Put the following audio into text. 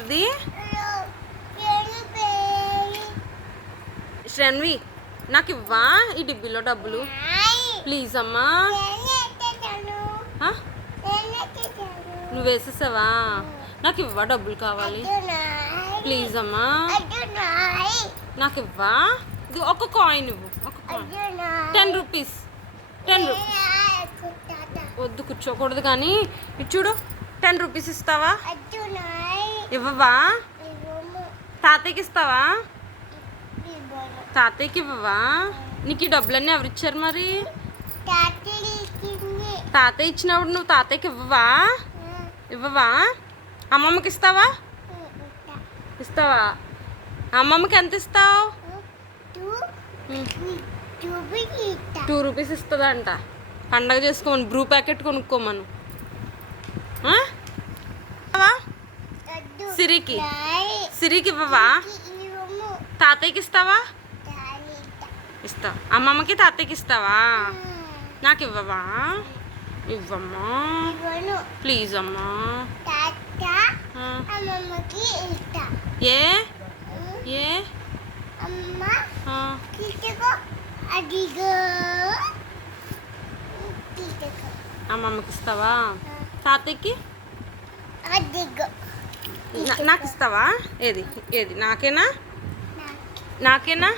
అది శ్రన్వి నాకు ఇవ్వా ఈ డిబ్బీలో డబ్బులు ప్లీజ్ అమ్మా. నువ్వు వేసేసావా? నాకు ఇవ్వా, డబ్బులు కావాలి ప్లీజ్ అమ్మా. నాకు ఇవ్వా, ఇది ఒక కాయిన్ ఇవ్వు, ఒక కాయిన్ 10 రూపీస్. 10 రూపీస్ వద్దు, కూర్చోకూడదు కానీ ఇది చూడు. 10 రూపీస్ ఇస్తావా? ఇవ్వవా? తాతయ్యకి ఇస్తావా? తాతయ్యకి ఇవ్వవా? నీకు ఈ డబ్బులన్నీ ఎవరిచ్చారు మరి? తాతయ్య ఇచ్చినప్పుడు నువ్వు తాతయ్యకి ఇవ్వవా? ఇవ్వవా? అమ్మమ్మకి ఇస్తావా? ఇస్తావా? అమ్మమ్మకి ఎంత ఇస్తావు? 2 రూపీస్ ఇస్తుందంట. పండగ చేసుకోమని బ్రూ ప్యాకెట్ కొనుక్కోమను. సిరికి ఇవ్వవా? తాతయ్యకి ఇస్తావా? ఇస్తావా? అమ్మమ్మకి తాతయ్యకి ఇస్తావా? నాకు ఇవ్వవా? ఇవ్వమ్మా ప్లీజ్ అమ్మా. ఏ ఏ అమ్మమ్మకి ఇస్తావా? తాతయ్యకి నాకు ఇస్తావా? ఏది ఏది నాకేనా? నాకేనా?